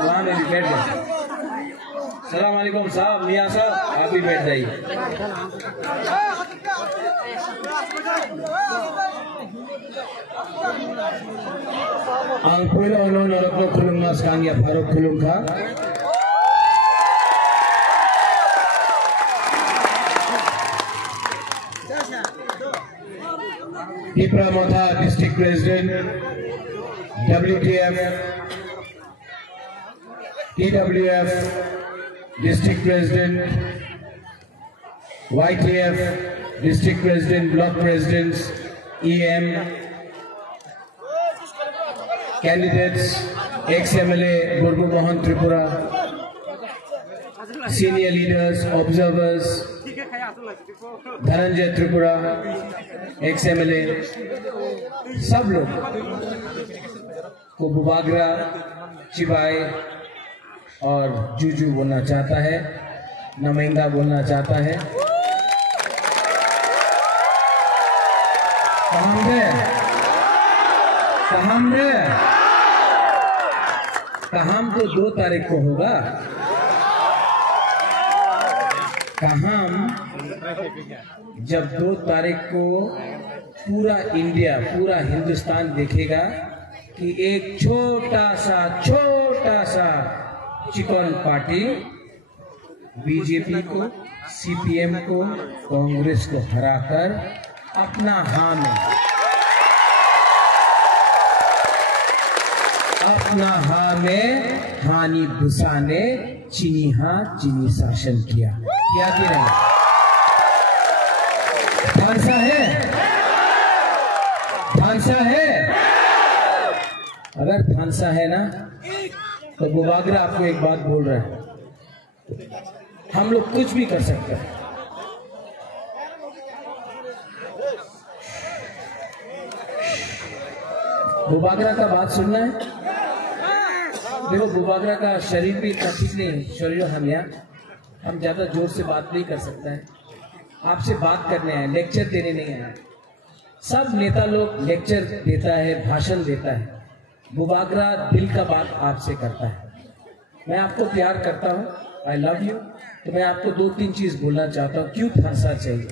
वहाँ में भी बैठ गए। सलाम अलैकुम साहब, मियाँ साहब आप भी बैठ जाइए। Angkul ono norokno kulung mas kang ya Faruk kulung ka. Tipra Motha District President, WTF, TWF District President, YTF District President, Block Presidents, EM, candidates, ex-MLA Gurgu Mohan Tripura, senior leaders, observers, Dhananjay Tripura, ex-MLA, सब लोग को बुबागरा, चिबाई और जूजू बोलना चाहता है, नमेंगा बोलना चाहता है। कहां तो 2 तारीख को होगा। कहां जब 2 तारीख को पूरा इंडिया, पूरा हिंदुस्तान देखेगा कि एक छोटा सा चिकन पार्टी बीजेपी को, सीपीएम को, कांग्रेस को हराकर अपना हाँ में हानि भुसाने चीनी शासन किया कि नहीं? फांसा है। अगर फांसा है ना तो बुबागरा आपको एक बात बोल रहा है, हम लोग कुछ भी कर सकते हैं। बुबागरा का बात सुनना है। देखो बुबागरा का शरीर भी इतना ठीक नहीं है, शरीर हम ज्यादा जोर से बात नहीं कर सकता है। आपसे बात करने आए, लेक्चर देने नहीं आए। सब नेता लोग लेक्चर देता है, भाषण देता है, बुबागरा दिल का बात आपसे करता है। मैं आपको प्यार करता हूँ, आई लव यू। तो मैं आपको 2-3 चीज बोलना चाहता हूँ। क्यों फांसा चाहिए?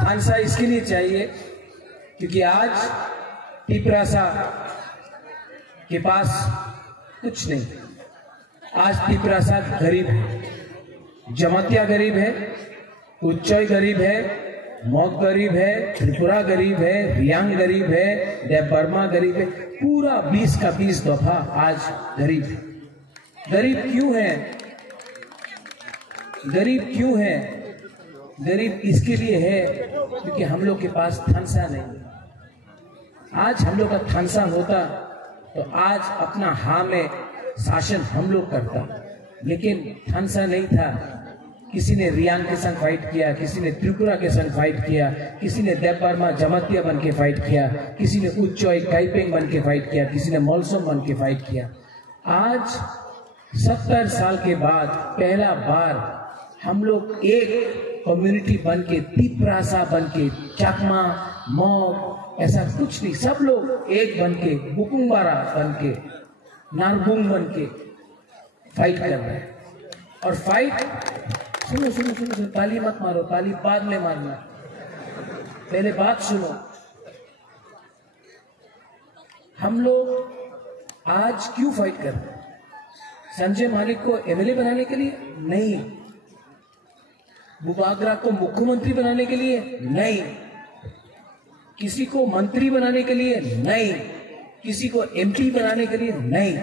फांसा इसके लिए चाहिए क्योंकि आज टिपरासा के पास कुछ नहीं। आज टिपरासा गरीब है, जमातिया गरीब है, उच्चई गरीब है, मौक गरीब है, त्रिपुरा गरीब है, रियांग गरीब है, देव बर्मा गरीब है। पूरा 20 का 20 दफा आज गरीब है। गरीब क्यों है? गरीब इसके लिए है क्योंकि हम लोग के पास थानसा नहीं। आज हम लोग का थानसा होता तो आज अपना हाँ में शासन हम लोग करता, लेकिन थानसा नहीं था। किसी ने रियांग के संग फाइट किया, किसी ने त्रिपुरा के संग फाइट किया, किसी ने देव बर्मा जमातिया बन के फाइट किया, किसी ने उच्चोई काइपेंग बन के फाइट किया, किसी ने मौलसम बन के फाइट किया। आज 70 साल के बाद पहला बार हम लोग एक कम्युनिटी बन के, तिपरासा बन के, चकमा, मौक, ऐसा कुछ नहीं, सब लोग एक बन के, बुकुंबारा बन के, नारबुंग बन के फाइट कर रहे हैं। और फाइट सुनो, ताली मत मारो, ताली बाद में मारना, पहले बात सुनो। हम लोग आज क्यों फाइट कर रहे हैं? संजय मालिक को एमएलए बनाने के लिए नहीं, बुबागरा को मुख्यमंत्री बनाने के लिए नहीं, किसी को मंत्री बनाने के लिए नहीं, किसी को एमपी बनाने के लिए नहीं।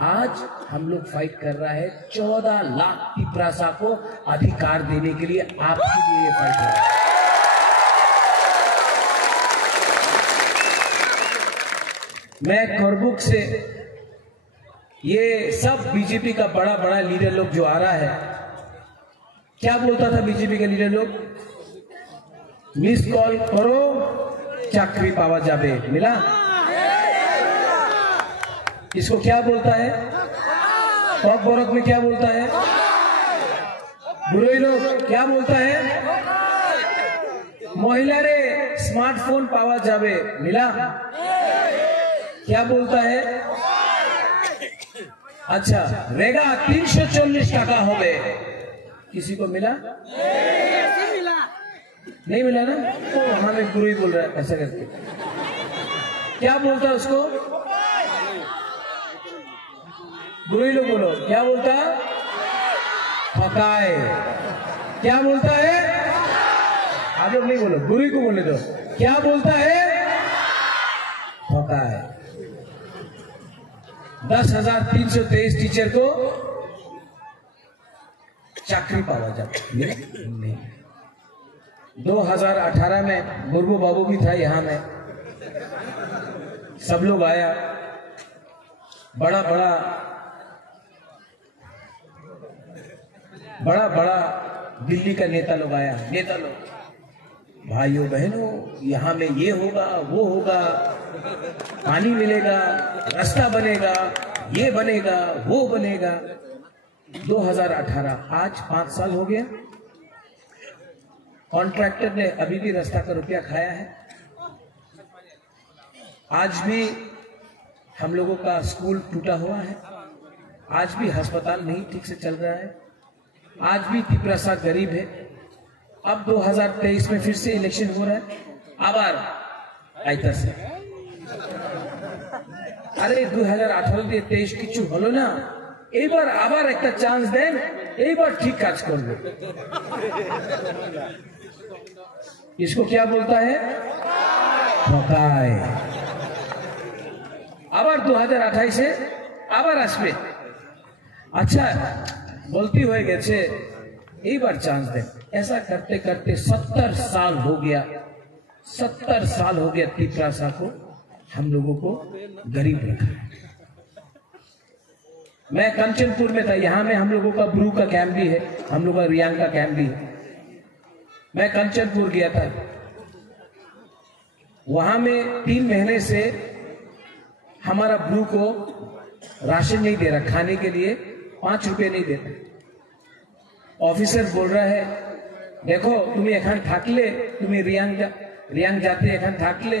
आज हम लोग फाइट कर रहा है 14 लाख टिपरासा को अधिकार देने के लिए, आपके लिए ये फाइट है। मैं करबुक से ये सब बीजेपी का बड़ा लीडर लोग जो आ रहा है, क्या बोलता था बीजेपी का लीडर लोग? मिस कॉल करो चाकरी पावा जाबे, मिला? इसको क्या बोलता है? पग बोरक में क्या बोलता है? बुरे लोग क्या बोलता है? महिला रे स्मार्टफोन पावा जावे, मिला? क्या बोलता है? अच्छा, रेगा 340 टाका हो गए, किसी को मिला? नहीं मिला ना? तो हमें गुरु ही बोल रहा है ऐसा करके। क्या बोलता है उसको? गुरु ही लोग बोलो, क्या बोलता? फकाए। क्या बोलता है? आप लोग नहीं बोलो, गुरु को बोले दो। क्या बोलता है? फकाए। 10,323 टीचर को चाकरी पावा जाता नहीं। 2018 में बुर्बू बाबू भी था यहाँ में, सब लोग आया, बड़ा बड़ा दिल्ली का नेता लोग आया, नेता लोग, भाइयों बहनों यहाँ में ये होगा वो होगा, पानी मिलेगा, रास्ता बनेगा, ये बनेगा वो बनेगा। 2018 आज 5 साल हो गया, कॉन्ट्रैक्टर ने अभी भी रास्ता का रुपया खाया है। आज भी हम लोगों का स्कूल टूटा हुआ है, आज भी अस्पताल नहीं ठीक से चल रहा है, आज भी तिपरासा गरीब है। अब 2023 में फिर से इलेक्शन हो रहा है, आबार आइता से अरे 2018-23 किच्छु हलो ना, एक बार आबार एक चांस दें, एक बार ठीक काज कर लो। इसको क्या बोलता है? फकाए। आबार 2028 से आबार आसबे। अच्छा बोलती हुए गेছে, एक बार चांस दें। ऐसा करते करते 70 साल हो गया, 70 साल हो गया तिपरासा को हम लोगों को गरीब रखा। मैं कंचनपुर में था, यहाँ में हम लोगों का ब्रू का कैंप भी है, हम लोग का रियांग का कैंप भी है। मैं कंचनपुर गया था, वहां में 3 महीने से हमारा ब्रू को राशन नहीं दे रहा, खाने के लिए 5 रुपए नहीं देता। ऑफिसर बोल रहा है, देखो तुम्हें एखान थाकले, तुम्हें रियांग जाते एखान थाकले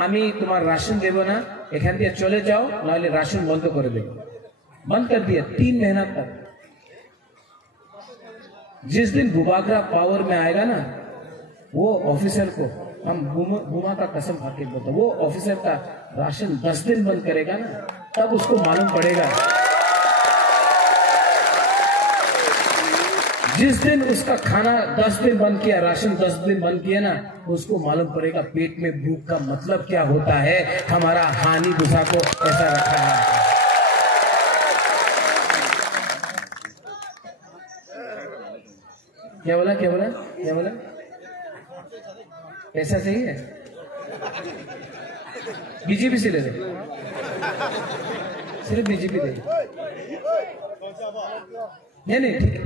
आमी तुम्हार राशन देव ना, एखान दिए चले जाओ, नाले राशन बंद कर देव। बंद कर दिया 3 महीना तक। जिस दिन बुबागरा पावर में आएगा ना, वो ऑफिसर को हम बुमा का कसम खाके बोलते, वो ऑफिसर का राशन 10 दिन बंद करेगा ना, तब उसको मालूम पड़ेगा। जिस दिन उसका खाना 10 दिन बंद किया, राशन 10 दिन बंद किया ना, उसको मालूम पड़ेगा पेट में भूख का मतलब क्या होता है। हमारा हानि गुस्सा को ऐसा रखा है। क्या बोला क्या बोला क्या बोला? पैसा चाहिए? बीजेपी से ले ले, सिर्फ बीजेपी दे। नहीं ठीक है,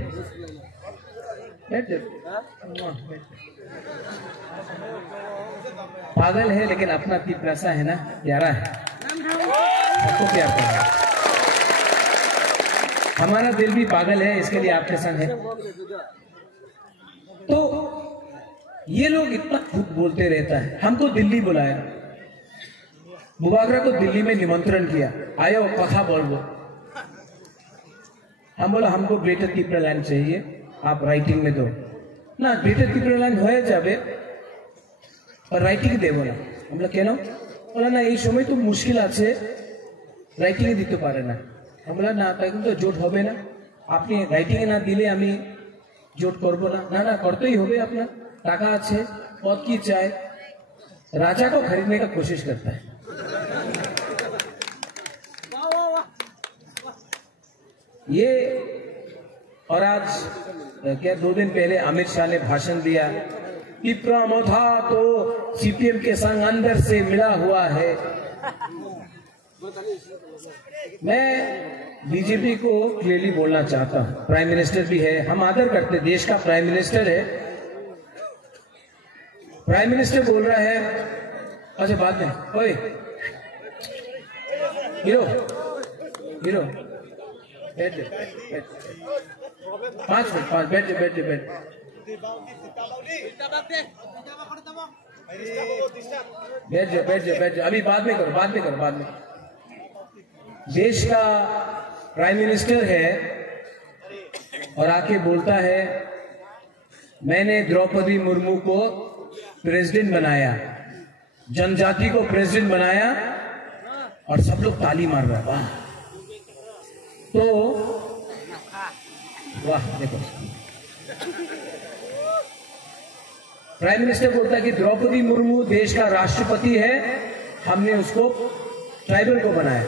पागल है लेकिन अपना तिपरासा है ना, प्यारा है, सबको प्यार करना है। हमारा दिल भी पागल है, इसके लिए आपके संग है। तो ये लोग इतना झूठ बोलते रहता है। हमको दिल्ली बुलाया, बुबागरा को दिल्ली में निमंत्रण किया, आयो कथा बोलो। हम बोला हमको ग्रेटर तिपरा लैंड चाहिए, आप राइटिंग में दो ना। ग्रेटर तिपरा लैंड हो जाबे पर राइटिंग देबो ना। हम केन बोला ना, এই সময় তো মুশকিল আছে, রাইটিং দিতে পারে না। हम बोला ना, তাই কিন্তু জোট হবে না, আপনি রাইটিং না দিলে আমি জোট করব না। না না, করতেই হবে, আপনার টাকা আছে, পদ কি চায়, राजा को खरीदने का कोशिश करता है। ये और आज क्या 2 दिन पहले अमित शाह ने भाषण दिया, तिपरा मथा तो सीपीएम के संग अंदर से मिला हुआ है। मैं बीजेपी को क्लियरली बोलना चाहता हूं, प्राइम मिनिस्टर भी है, हम आदर करते, देश का प्राइम मिनिस्टर है। प्राइम मिनिस्टर बोल रहा है, अच्छा बात में, ओए हीरो हीरो बैठ। 5 मिनट, बैठ जाओ बैठ जाओ बैठ जाओ, अभी बाद में करो। देश का प्राइम मिनिस्टर है और आके बोलता है मैंने द्रौपदी मुर्मू को प्रेसिडेंट बनाया, जनजाति को प्रेसिडेंट बनाया, और सब लोग ताली मार रहा वाह। तो वाह देखो, प्राइम मिनिस्टर बोलता है कि द्रौपदी मुर्मू देश का राष्ट्रपति है, हमने उसको ट्राइबल को बनाया।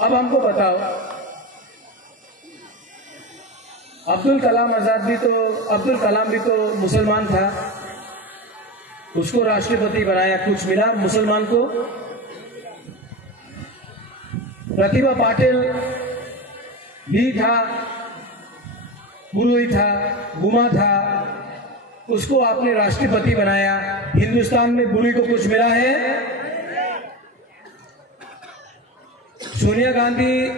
अब हमको बताओ, अब्दुल कलाम भी तो मुसलमान था, उसको राष्ट्रपति बनाया, कुछ मिला मुसलमान को? प्रतिभा पाटिल भी था, पुरोहित था, गुमा था, उसको आपने राष्ट्रपति बनाया। हिंदुस्तान में बुरी को कुछ मिला है? सोनिया गांधी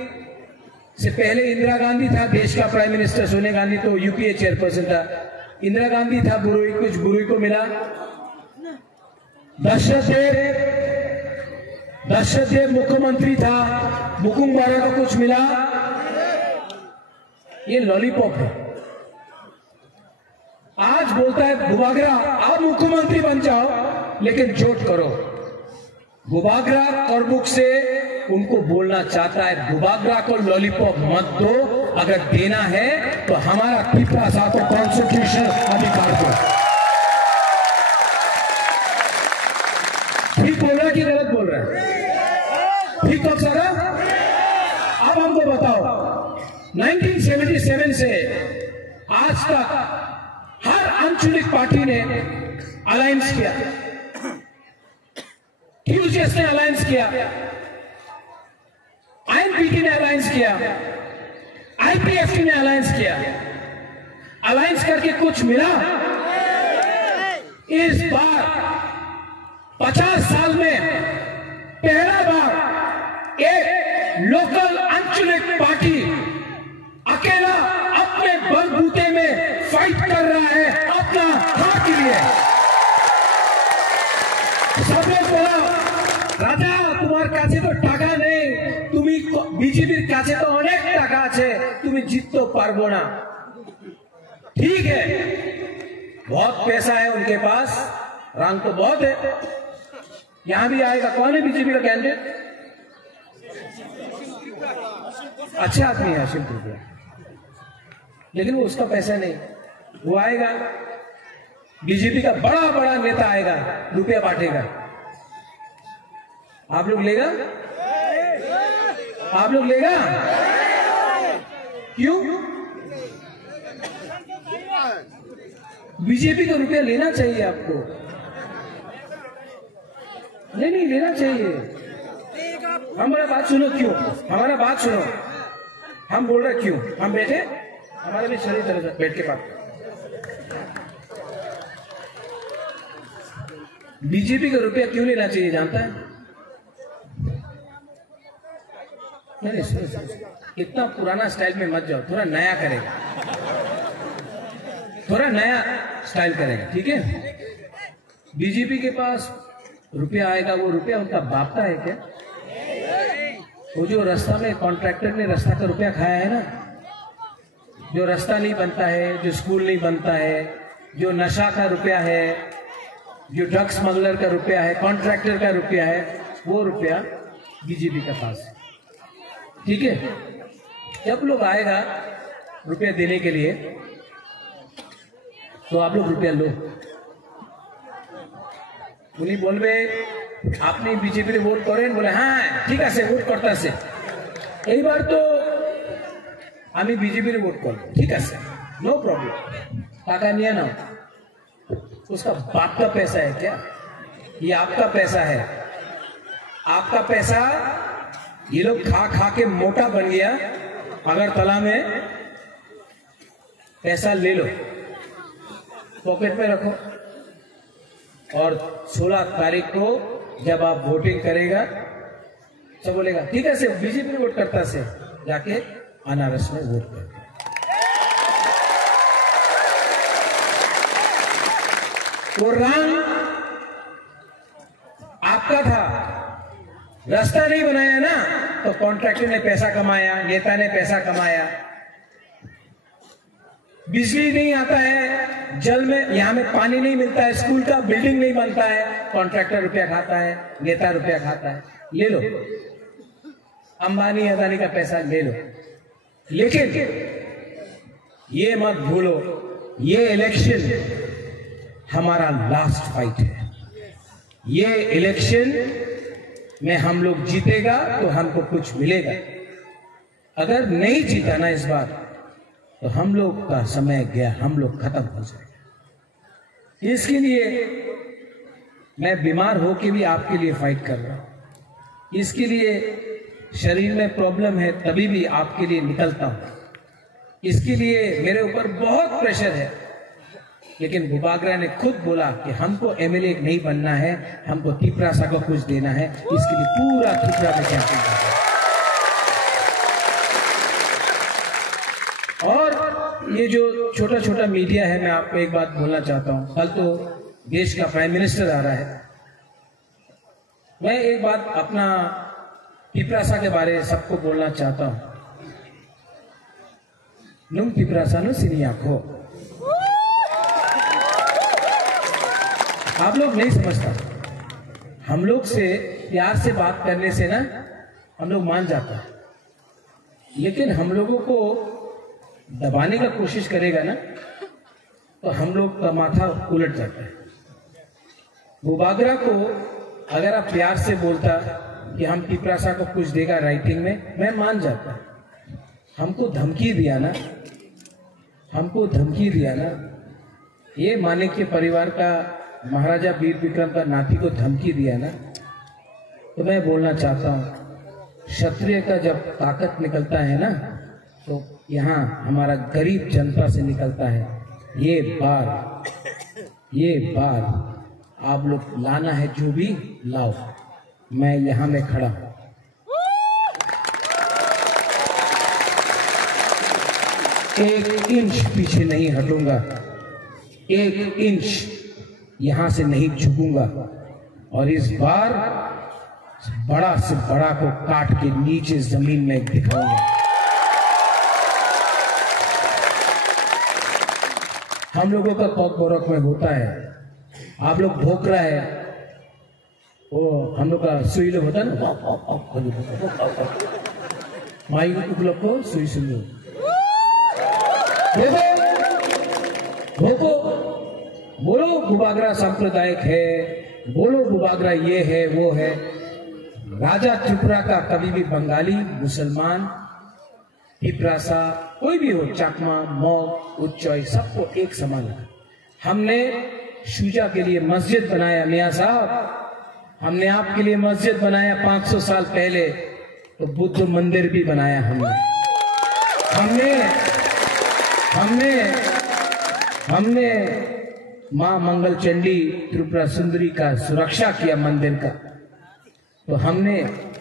से पहले इंदिरा गांधी था देश का प्राइम मिनिस्टर। सोनिया गांधी तो यूपीए चेयरपर्सन था, इंदिरा गांधी था, कुछ बुरी को मिला? दशरथ देव मुख्यमंत्री था, मुकुंद बारा को कुछ मिला? ये लॉलीपॉप है। आज बोलता है बुबागरा आप मुख्यमंत्री बन जाओ, लेकिन चोट करो। बुबागरा और मुख से उनको बोलना चाहता है बुबागरा को लॉलीपॉप मत दो, अगर देना है तो हमारा पीपला साथ कॉन्स्टिट्यूशन अधिकार दो। ठीक बोल रहा है कि गलत बोल रहा है? ठीक तो सर, अब हमको बताओ 1977 से आज तक हर आंचलिक पार्टी ने अलायंस किया, टीयूजेस ने अलायंस किया, आईएनपीटी ने अलायंस किया, आईपीएफटी ने अलायंस किया। अलायंस करके कुछ मिला? इस बार 50 साल में पहला बार एक लोकल आंचलिक पार्टी अकेला अपने बलबूते में फाइट कर रहा है अपना हक के लिए। सब लोग बोला राजा तुम्हार काছে तो टाका नहीं, তুমি বিজেপির কাছে तो अनेक टाका আছে, তুমি জিততে পারবো না। ठीक है, बहुत पैसा है उनके पास, रंग तो बहुत है, यहां भी आएगा। कौन है बीजेपी का कैंडिडेट? अच्छा आदमी है हाशिम खुर्शिद, लेकिन वो उसका पैसा नहीं, वो आएगा बीजेपी का बड़ा बड़ा नेता आएगा, रुपया बांटेगा। आप लोग लेगा? आप लोग लेगा? क्यों? बीजेपी का रुपया लेना चाहिए आपको, नहीं लेना चाहिए। हमारा बात सुनो, क्यों हमारा बात सुनो, हम बोल रहे क्यों, हम बैठे, हमारे भी शरीर तरह बैठ के बात। बीजेपी का रुपया क्यों लेना चाहिए जानता है? नहीं सुनो, इतना पुराना स्टाइल में मत जाओ, थोड़ा नया करेगा, थोड़ा नया स्टाइल करेगा, ठीक है? बीजेपी के पास रुपया आएगा, वो रुपया उनका बाप का है क्या? वो जो रास्ता में कॉन्ट्रैक्टर ने रास्ता का रुपया खाया है ना, जो रास्ता नहीं बनता है, जो स्कूल नहीं बनता है, जो नशा का रुपया है, जो ड्रग स्मगलर का रुपया है, कॉन्ट्रैक्टर का रुपया है, वो रुपया बीजेपी का पास, ठीक है? जब लोग आएगा रुपया देने के लिए तो आप लोग रुपया लो, उन्हीं बोलबे আপনি বিজেপির ভোট করেন, বলে হ্যাঁ ঠিক আছে ভোট করতেছে, এইবার তো আমি বিজেপির ভোট করব, ঠিক আছে नो प्रॉब्लम, টাকা নিয়ে নাও। उसका बाप का पैसा है क्या? ये आपका पैसा है, आपका पैसा ये लोग खा खा के मोटा बन गया। अगरतला में पैसा ले लो, पॉकेट में रखो, और 16 तारीख को जब आप वोटिंग करेगा सब बोलेगा ठीक है से बीजेपी वोट करता से, जाके अनारस में वोट कर। वो रंग आपका था, रास्ता नहीं बनाया ना, तो कॉन्ट्रैक्टर ने पैसा कमाया, नेता ने पैसा कमाया। बिजली नहीं आता है, जल में यहां में पानी नहीं मिलता है, स्कूल का बिल्डिंग नहीं बनता है, कॉन्ट्रैक्टर रुपया खाता है, नेता रुपया खाता है। ले लो, अंबानी अदानी का पैसा ले लो, लेकिन ये मत भूलो, ये इलेक्शन हमारा लास्ट फाइट है। ये इलेक्शन में हम लोग जीतेगा तो हमको कुछ मिलेगा, अगर नहीं जीता ना इस बार तो हम लोग का समय गया, हम लोग खत्म हो जाएगा। इसके लिए मैं बीमार होके भी आपके लिए फाइट कर रहा हूं। इसके लिए शरीर में प्रॉब्लम है तभी भी आपके लिए निकलता हूं। इसके लिए मेरे ऊपर बहुत प्रेशर है, लेकिन भूपाग्रा ने खुद बोला कि हमको एमएलए नहीं बनना है, हमको त्रिपुरासा को कुछ देना है। इसके लिए पूरा त्रिपुरा में कैंपेन कर रहा है। और ये जो छोटा छोटा मीडिया है, मैं आपको एक बात बोलना चाहता हूं। कल तो देश का प्राइम मिनिस्टर आ रहा है। मैं एक बात अपना त्रिपुरासा के बारे में सबको बोलना चाहता हूं। नुम त्रिपुरासा नो सिनियाखो, आप लोग नहीं समझता, हम लोग से प्यार से बात करने से ना हम लोग मान जाता है, लेकिन हम लोगों को दबाने का कोशिश करेगा ना तो हम लोग का माथा उलट जाता है। भूपाग्रा को अगर आप प्यार से बोलता कि हम त्रिपुरासा को कुछ देगा राइटिंग में, मैं मान जाता। हमको धमकी दिया ना, हमको धमकी दिया ना, ये मानिक के परिवार का महाराजा वीर विक्रम का नाती को धमकी दिया ना, तो मैं बोलना चाहता हूं, क्षत्रिय का जब ताकत निकलता है ना तो यहाँ हमारा गरीब जनता से निकलता है। ये बार आप लोग लाना है, जो भी लाओ, मैं यहाँ में खड़ा हूं। एक इंच पीछे नहीं हटूंगा, एक इंच यहां से नहीं झुकूंगा, और इस बार बड़ा से बड़ा को काट के नीचे जमीन में दिखाऊंगा। हम लोगों का पौक बोरक में होता है, आप लोग भोक रहा है, वो हम लोग का सुई लोग होता है ना, माई लोग को सुई सुन लो, भोको, बोलो भूपाग्रा सांप्रदायिक है, बोलो भूपाग्रा ये है वो है। राजा त्रिपुरा का कभी भी बंगाली, मुसलमान, त्रिपुरासा कोई भी हो, चाकमा, मॉग, उच्चई, सबको एक समान है। हमने शुजा के लिए मस्जिद बनाया, मियाँ साहब, हमने आपके लिए मस्जिद बनाया 500 साल पहले, तो बुद्ध मंदिर भी बनाया हमने मां मंगल चंडी त्रिपुरा सुंदरी का सुरक्षा किया मंदिर का। तो हमने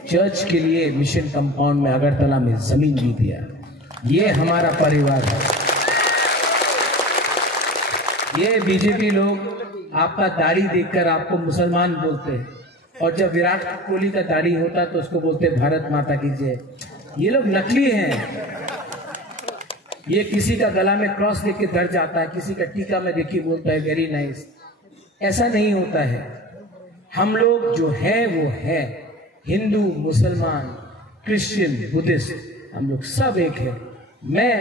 चर्च के लिए मिशन कंपाउंड में अगरतला में जमीन भी दिया। ये हमारा परिवार है। ये बीजेपी लोग आपका दाढ़ी देखकर आपको मुसलमान बोलते हैं, और जब विराट कोहली का दाढ़ी होता तो उसको बोलते भारत माता की जय। ये लोग नकली हैं। ये किसी का गला में क्रॉस देख के डर जाता है, किसी का टीका में देखिए बोलता है वेरी नाइस। ऐसा नहीं होता है। हम लोग जो है वो है, हिंदू, मुसलमान, क्रिश्चियन, बुद्धिस्ट, हम लोग सब एक है। मैं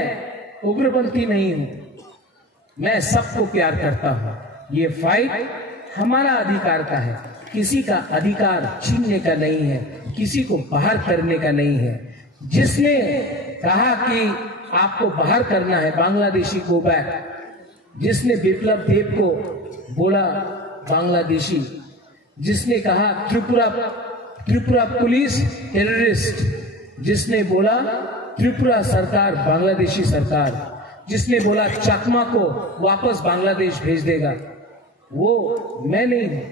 उग्रपंथी नहीं हूं, मैं सबको प्यार करता हूं। ये फाइट हमारा अधिकार का है, किसी का अधिकार छीनने का नहीं है, किसी को बाहर करने का नहीं है। जिसने कहा कि आपको बाहर करना है, बांग्लादेशी गो बैक, जिसने बिप्लब देव को बोला बांग्लादेशी, जिसने कहा त्रिपुरा पुलिस टेररिस्ट, जिसने बोला त्रिपुरा सरकार बांग्लादेशी सरकार, जिसने बोला चकमा को वापस बांग्लादेश भेज देगा, वो मैं नहीं हूं।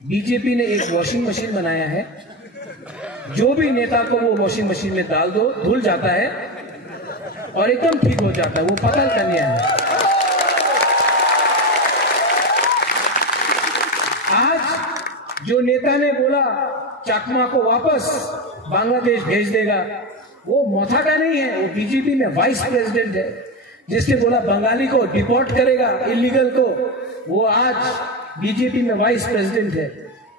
बीजेपी ने एक वॉशिंग मशीन बनाया है, जो भी नेता को वो वॉशिंग मशीन में डाल दो, धुल जाता है और एकदम ठीक हो जाता है। वो पतल कन्या है। जो नेता ने बोला चकमा को वापस बांग्लादेश भेज देगा, वो मोथा का नहीं है, वो बीजेपी में वाइस प्रेसिडेंट है। जिसने बोला बंगाली को डिपोर्ट करेगा, इलीगल को, वो आज बीजेपी में वाइस प्रेसिडेंट है।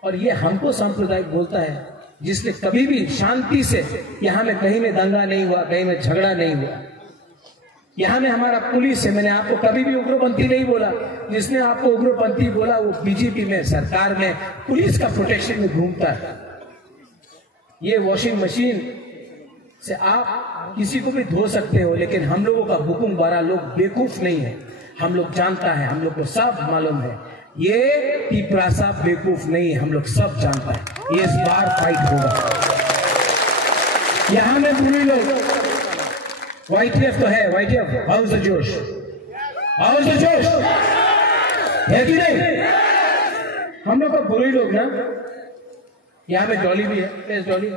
और ये हमको सांप्रदायिक बोलता है, जिसने कभी भी शांति से, यहाँ में कहीं में दंगा नहीं हुआ, कहीं में झगड़ा नहीं हुआ। यहाँ में हमारा पुलिस है, मैंने आपको कभी भी उग्रपंथी नहीं बोला। जिसने आपको उग्रपंथी बोला वो बीजेपी में, सरकार में, पुलिस का प्रोटेक्शन में घूमता है। ये वॉशिंग मशीन से आप किसी को भी धो सकते हो, लेकिन हम लोगों का हुकुम बारा लोग बेवकूफ नहीं है। हम लोग जानता है, हम लोग को सब मालूम है। ये पिपरा साहब बेवकूफ नहीं है, हम लोग सब जानता है। ये इस बार फाइट होगा। यहाँ में बुरी लोग, YTF तो है, YTF, हाउस द जोश, हाउस द जोश है कि नहीं? हम लोग का बुरी लोग ना, यहाँ में डॉली भी है, Dolly,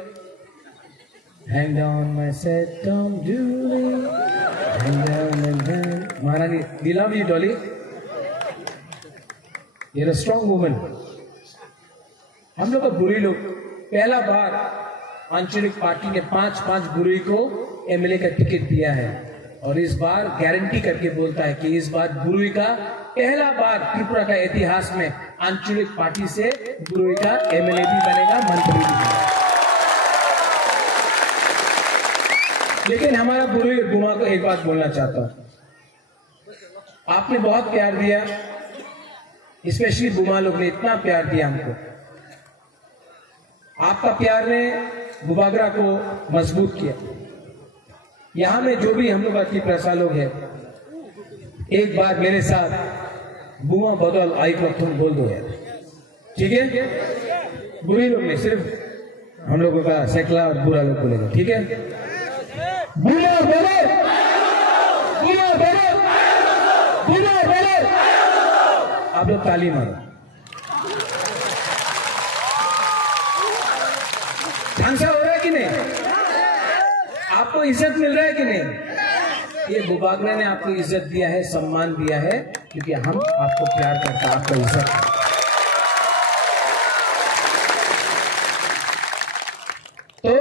hang down my set down Dooley, hang down and down, महारानी, we love you Dolly, you're a strong woman। हम लोग का बुरी लोग, पहला बार आंचलिक पार्टी ने 5-5 बुरी को एमएलए का टिकट दिया है, और इस बार गारंटी करके बोलता है कि इस बार बुरुई का पहला बार त्रिपुरा का इतिहास में आंचलिक पार्टी से बुरुई का एमएलए भी बनेगा, मंत्री भी बनेगा। लेकिन हमारा बुरुई बुमा को एक बात बोलना चाहता हूं, आपने बहुत प्यार दिया, स्पेशली बुमा लोग ने इतना प्यार दिया हमको। आपका प्यार ने बुबागरा को मजबूत किया। यहां में जो भी हम लोग की प्रसा लोग हैं, एक बार मेरे साथ बुआ बदल आई को तुम बोल दो यार, ठीक है? बुरी लोग नहीं, सिर्फ हम लोगों का सैकला और बुरा लोग बोलेगा, ठीक है? बुरा बोलो, बुरा बोलो, बुरा बोलो। आप लोग ताली मारो, ढंग हो रहा है कि नहीं? आपको इज्जत मिल रहा है कि नहीं? ये बुबागरा ने आपको इज्जत दिया है, सम्मान दिया है, क्योंकि हम आपको प्यार करते हैं, आपको इज्जत। तो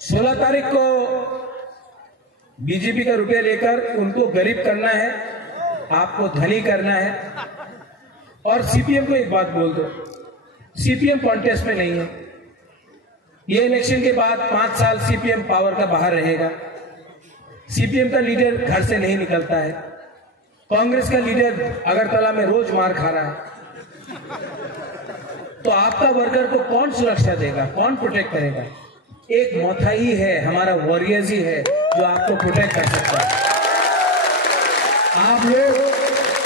16 तारीख को बीजेपी का रुपया लेकर उनको गरीब करना है, आपको धनी करना है। और सीपीएम को एक बात बोल दो, सीपीएम कॉन्टेस्ट में नहीं है। ये इलेक्शन के बाद 5 साल सीपीएम पावर का बाहर रहेगा। सीपीएम का लीडर घर से नहीं निकलता है। कांग्रेस का लीडर अगरतला में रोज मार खा रहा है। तो आपका वर्कर को कौन सुरक्षा देगा, कौन प्रोटेक्ट करेगा? एक मोथा ही है, हमारा वॉरियर्स ही है जो आपको प्रोटेक्ट कर सकता है। आप लोग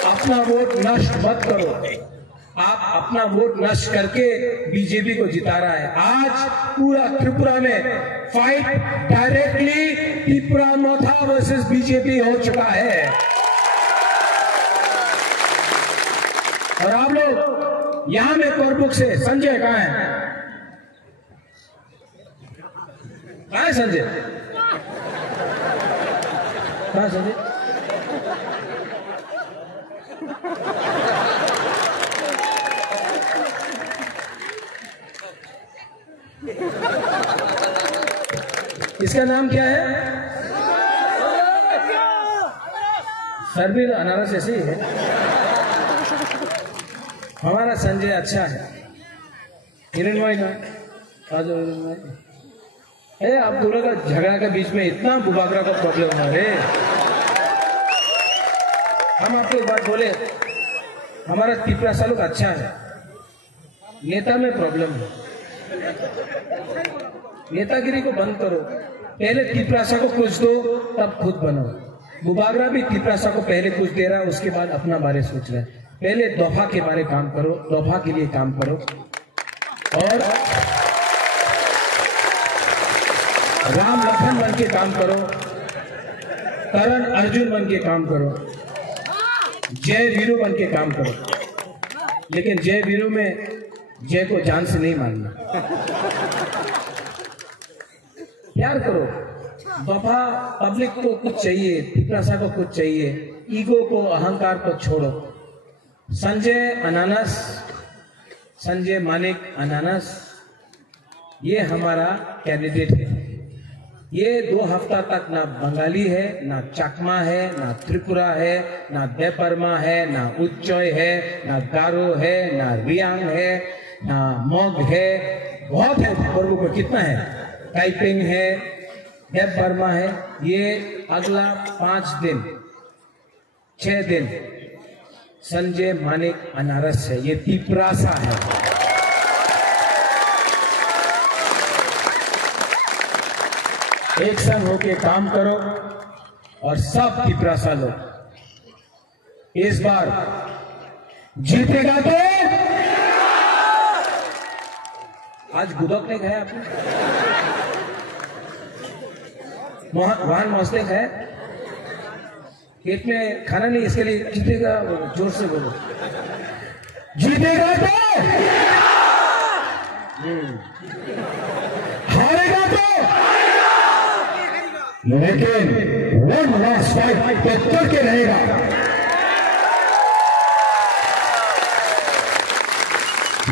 अपना वोट नष्ट मत करो। आप अपना वोट नष्ट करके बीजेपी को जिता रहा है। आज पूरा त्रिपुरा में फाइट डायरेक्टली त्रिपुरा मोथा वर्सेस बीजेपी हो चुका है। और आप लोग यहां में कोरबुक से संजय कहां है? कहां है संजय? कहां है संजय? इसका नाम क्या है? सर भी अनारस ऐसे ही है। हमारा संजय अच्छा है। हिरणमय ना आप दोनों का झगड़ा के बीच में इतना बुबागरा का प्रॉब्लम है। हम आपको एक बात बोले, हमारा त्रिपुरा सा लोग अच्छा है, नेता में प्रॉब्लम है। नेतागिरी को बंद करो, पहले त्रिपुरासा को कुछ दो तब खुद बनो। बुबागरा भी त्रिपुरासा को पहले कुछ दे रहा है, उसके बाद अपना बारे सोच रहा है। पहले दफा के बारे काम करो, दफा के लिए काम करो, और राम लखन बन के काम करो, करण अर्जुन बन के काम करो, जय वीरू बन के काम करो। लेकिन जय वीरू में जय को जान से नहीं मानना। प्यार करो। दफा पब्लिक को कुछ चाहिए, त्रिपुरासा को कुछ चाहिए, ईगो को, अहंकार को छोड़ो। संजय अनानस संजय मानिक अनानास, ये हमारा कैंडिडेट है। ये 2 हफ्ता तक ना बंगाली है, ना चकमा है, ना त्रिपुरा है, ना देपरमा है, ना उच्चय है, ना गारो है, ना रियांग है, ना मोग है। बहुत है पर्व को, कितना है, टाइपिंग है, देपरमा है। ये अगला 5 दिन 6 दिन संजय मानिक अनारस है, ये तिपरासा है। एक संग होके काम करो और सब तिपरासा लो। इस बार जीतेगा तो आज गुदक ने खाया आपने, वहां मौसले है, पेट में खाना नहीं, इसके लिए जीतेगा। जोर से बोलो, जीतेगा तो, हारेगा तो, लेकिन वन लास्ट फाइट तो करके रहेगा।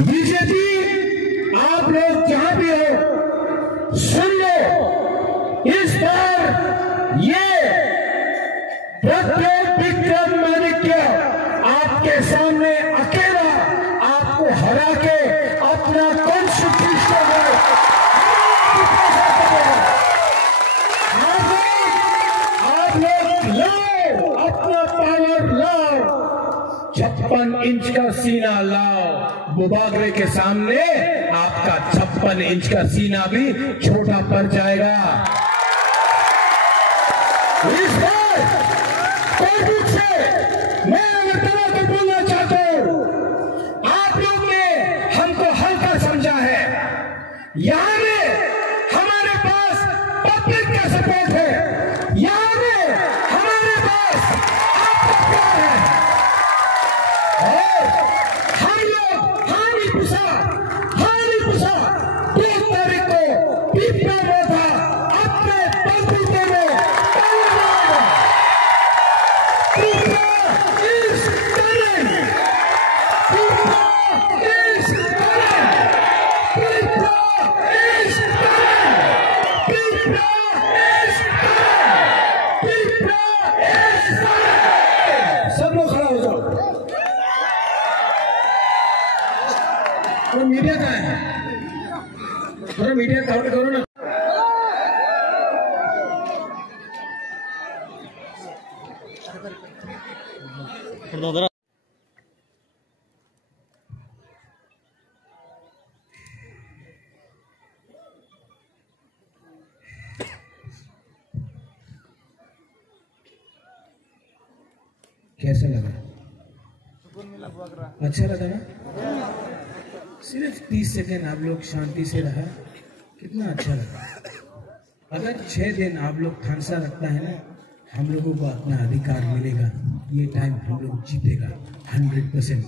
बीजेपी, आप लोग जहां भी हो सुन लो, इस बार ये विक्रम माणिक्य आपके सामने अकेला आपको हरा के अपना कॉन्स्टिट्यूशन आप लोग लाओ, अपना पावर लाओ, 56 इंच का सीना लाओ। बुबागरे के सामने आपका 56 इंच का सीना भी छोटा पड़ जाएगा। इस बार कोविड से मैं अगर तो बोलना चाहता हूं, आप लोग ने हमको हल्का समझा है। यहां में हमारे पास पब्लिक का सपोर्ट है, यहां में हमारे पास आपका प्यार है। और हम लोग हानि पुसा 2 तारीख को पिपरा में था, अपने बलबूते में सब लोग खड़ा हो जाओ। तो मीडिया का है, थोड़ा मीडिया कवर करो ना। कैसा लगा? अच्छा लगा ना? सिर्फ 30 सेकंड आप लोग शांति से रहा, कितना अच्छा लगा। अगर 6 दिन आप लोग ठानसा रखता है ना, हम लोगों को अपना अधिकार मिलेगा। ये टाइम हम लोग जीतेगा 100%।